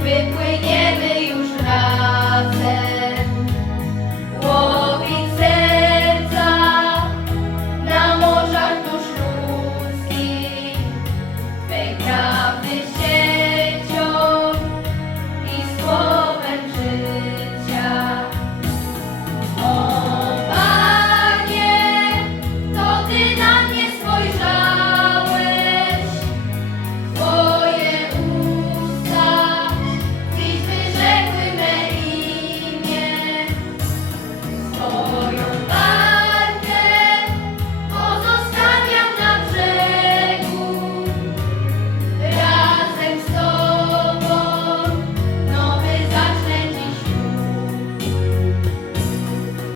praise.